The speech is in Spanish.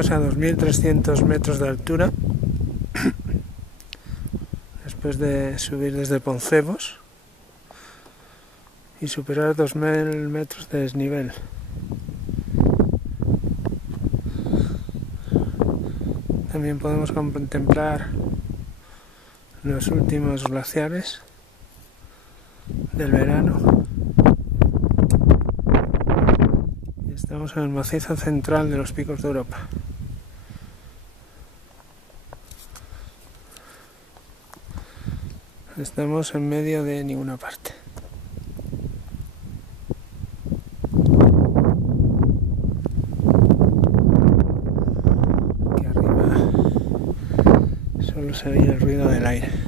estamos a 2300 metros de altura, después de subir desde Poncebos y superar 2000 metros de desnivel. También podemos contemplar los últimos glaciares del verano. Y estamos en el macizo central de los Picos de Europa. Estamos en medio de ninguna parte. Aquí arriba solo se oye el ruido del aire.